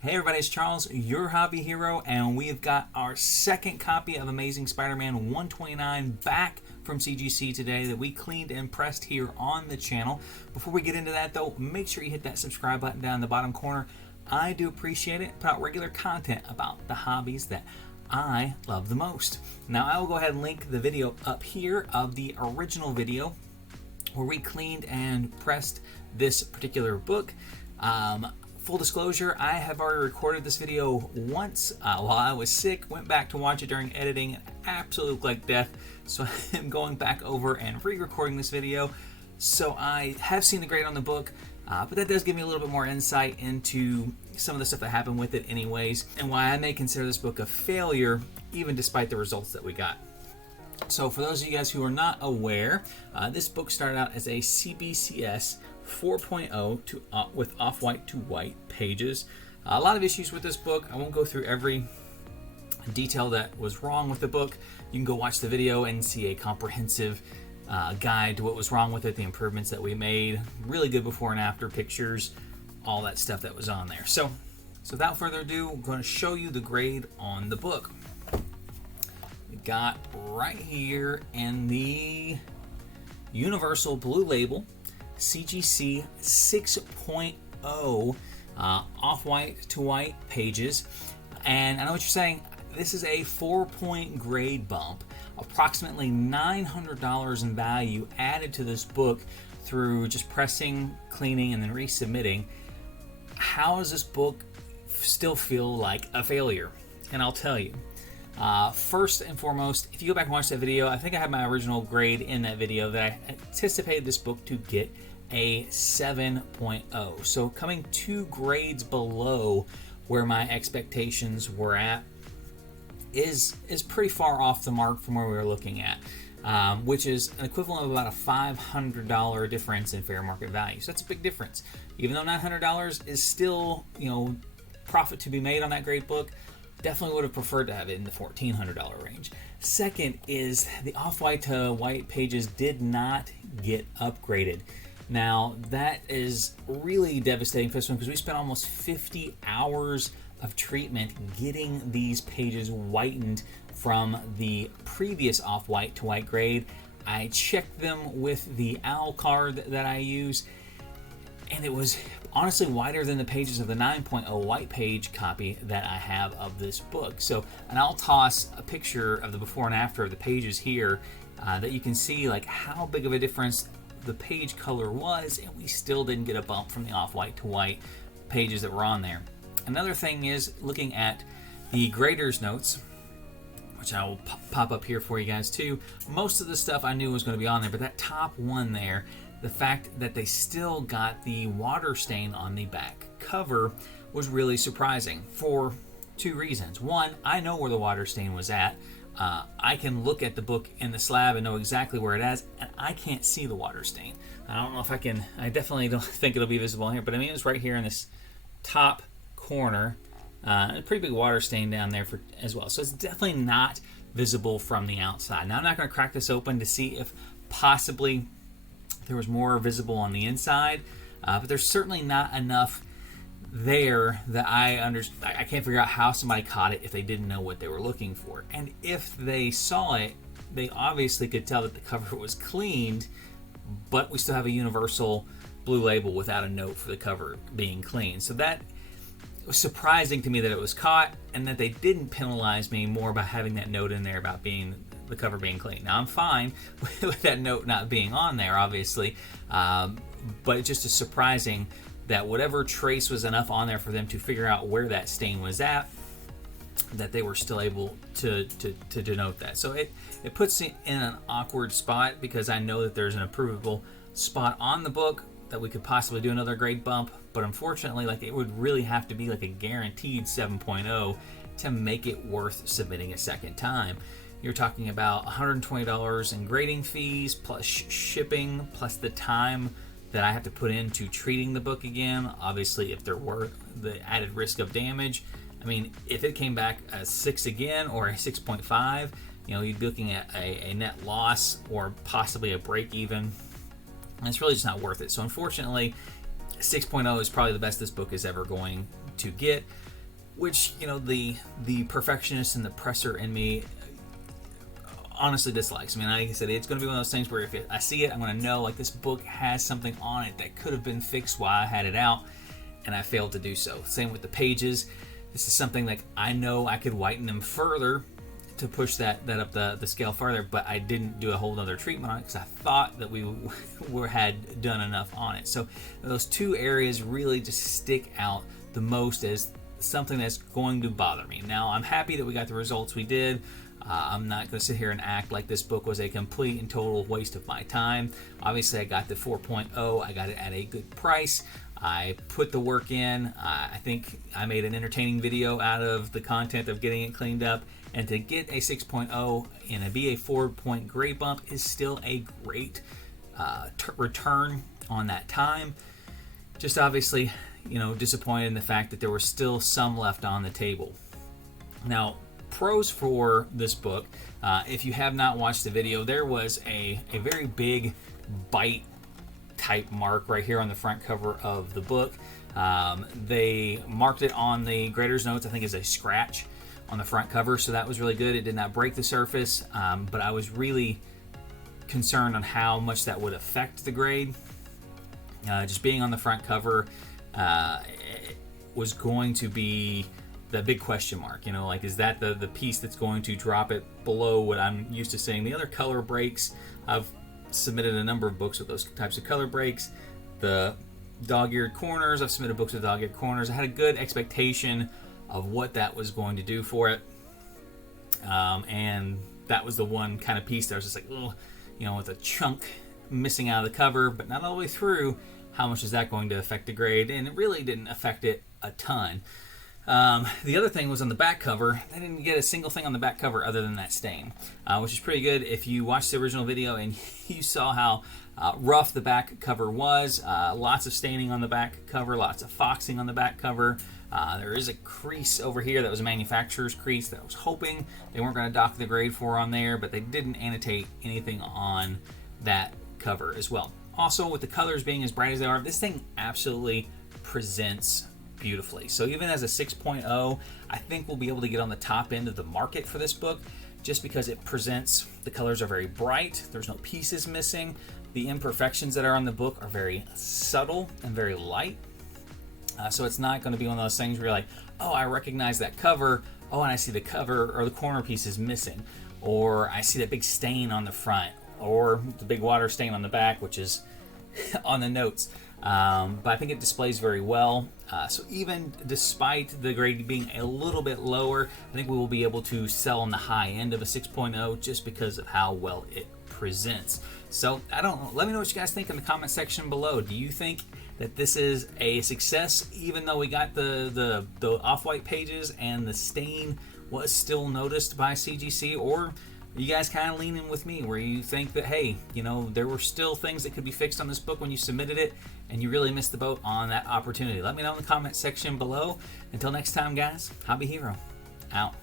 Hey everybody, it's Charles, your hobby hero, and we have got our second copy of Amazing Spider-Man 129 back from CGC today that we cleaned and pressed here on the channel. Before we get into that though, make sure you hit that subscribe button down in the bottom corner. I do appreciate it. Put out regular content about the hobbies that I love the most. Now I will go ahead and link the video up here of the original video where we cleaned and pressed this particular book. Full disclosure, I have already recorded this video once while I was sick, went back to watch it during editing, and absolutely looked like death. So I'm going back over and re-recording this video. So I have seen the grade on the book, but that does give me a little bit more insight into some of the stuff that happened with it anyways, and why I may consider this book a failure, even despite the results that we got. So for those of you guys who are not aware, this book started out as a CBCS 4.0 with off-white to white pages. A lot of issues with this book. I won't go through every detail that was wrong with the book. You can go watch the video and see a comprehensive guide to what was wrong with it, the improvements that we made, really good before and after pictures, all that stuff that was on there. So without further ado, I'm going to show you the grade on the book. We got right here in the Universal Blue Label CGC 6.0 off-white to white pages. And I know what you're saying, this is a 4-point grade bump, approximately $900 in value added to this book through just pressing, cleaning, and then resubmitting. How does this book still feel like a failure? And I'll tell you. First and foremost, if you go back and watch that video, I think I had my original grade in that video that I anticipated this book to get a 7.0. So coming 2 grades below where my expectations were at is pretty far off the mark from where we were looking at, which is an equivalent of about a $500 difference in fair market value. So that's a big difference. Even though $900 is still, profit to be made on that grade book, definitely would have preferred to have it in the $1,400 range. Second is the off-white to white pages did not get upgraded. Now that is really devastating for this one because we spent almost 50 hours of treatment getting these pages whitened from the previous off-white to white grade. I checked them with the OWL card that I use, and it was honestly wider than the pages of the 9.0 white page copy that I have of this book. So, and I'll toss a picture of the before and after of the pages here that you can see like how big of a difference the page color was, and we still didn't get a bump from the off-white to white pages that were on there. Another thing is looking at the grader's notes, which I will pop up here for you guys too. Most of the stuff I knew was going to be on there, but that top one there, the fact that they still got the water stain on the back cover was really surprising for 2 reasons. One, I know where the water stain was at. I can look at the book in the slab and know exactly where it is, and I can't see the water stain. I don't know if I can, I definitely don't think it'll be visible here, but I mean, it's right here in this top corner. A pretty big water stain down there as well. So it's definitely not visible from the outside. Now I'm not going to crack this open to see if possibly there was more visible on the inside, but there's certainly not enough there that I can't figure out how somebody caught it if they didn't know what they were looking for. And if they saw it, they obviously could tell that the cover was cleaned, but we still have a universal blue label without a note for the cover being clean. So that was surprising to me that it was caught and that they didn't penalize me more by having that note in there about the cover being clean. Now I'm fine with that note not being on there, obviously, but it's just as surprising that whatever trace was enough on there for them to figure out where that stain was at, that they were still able to denote that. So it puts me in an awkward spot because I know that there's an approvable spot on the book that we could possibly do another grade bump, but unfortunately, like, it would really have to be like a guaranteed 7.0 to make it worth submitting a second time. You're talking about $120 in grading fees plus shipping plus the time that I have to put into treating the book again. Obviously, if there were the added risk of damage, I mean, if it came back a 6 again or a 6.5, you'd be looking at a net loss or possibly a break even. And it's really just not worth it. So unfortunately, 6.0 is probably the best this book is ever going to get, which, you know, the perfectionist and the presser in me honestly dislikes. I mean, like I said, it's going to be one of those things where if I see it, I'm going to know, like, this book has something on it that could have been fixed while I had it out, and I failed to do so. Same with the pages. This is something like I know I could whiten them further to push that up the scale further, but I didn't do a whole other treatment on it because I thought that we had done enough on it. So those two areas really just stick out the most as something that's going to bother me. Now, I'm happy that we got the results we did. I'm not going to sit here and act like this book was a complete and total waste of my time. Obviously, I got the 4.0. I got it at a good price. I put the work in. I think I made an entertaining video out of the content of getting it cleaned up. And to get a 6.0 and be a 4-point grade bump is still a great return on that time. Just obviously, you know, disappointed in the fact that there were still some left on the table. Now, pros for this book, if you have not watched the video, there was a very big bite type mark right here on the front cover of the book. They marked it on the grader's notes, I think, as a scratch on the front cover, so that was really good. It did not break the surface, but I was really concerned on how much that would affect the grade. Just being on the front cover was going to be the big question mark. You know, like, is that the piece that's going to drop it below what I'm used to seeing? The other color breaks, I've submitted a number of books with those types of color breaks. The dog-eared corners, I've submitted books with dog-eared corners. I had a good expectation of what that was going to do for it, and that was the one kind of piece that I was just like, oh, you know, with a chunk missing out of the cover, but not all the way through. How much is that going to affect the grade? And it really didn't affect it a ton. The other thing was on the back cover. I didn't get a single thing on the back cover other than that stain, which is pretty good. If you watched the original video and you saw how rough the back cover was, lots of staining on the back cover, lots of foxing on the back cover. There is a crease over here that was a manufacturer's crease that I was hoping they weren't going to dock the grade for on there, but they didn't annotate anything on that cover as well. Also, with the colors being as bright as they are, this thing absolutely presents beautifully. So even as a 6.0, I think we'll be able to get on the top end of the market for this book just because it presents, the colors are very bright, there's no pieces missing, the imperfections that are on the book are very subtle and very light. So it's not going to be one of those things where you're like, oh, I recognize that cover, oh, and I see the cover or the corner piece is missing, or I see that big stain on the front, or the big water stain on the back, which is on the notes. But I think it displays very well. So even despite the grade being a little bit lower, I think we will be able to sell on the high end of a 6.0 just because of how well it presents. So I don't know. Let me know what you guys think in the comment section below. Do you think that this is a success, even though we got the off-white pages and the stain was still noticed by CGC, or are you guys kind of leaning with me where you think that, hey, you know, there were still things that could be fixed on this book when you submitted it and you really missed the boat on that opportunity? Let me know in the comment section below. Until next time, guys, Hobby Hero out.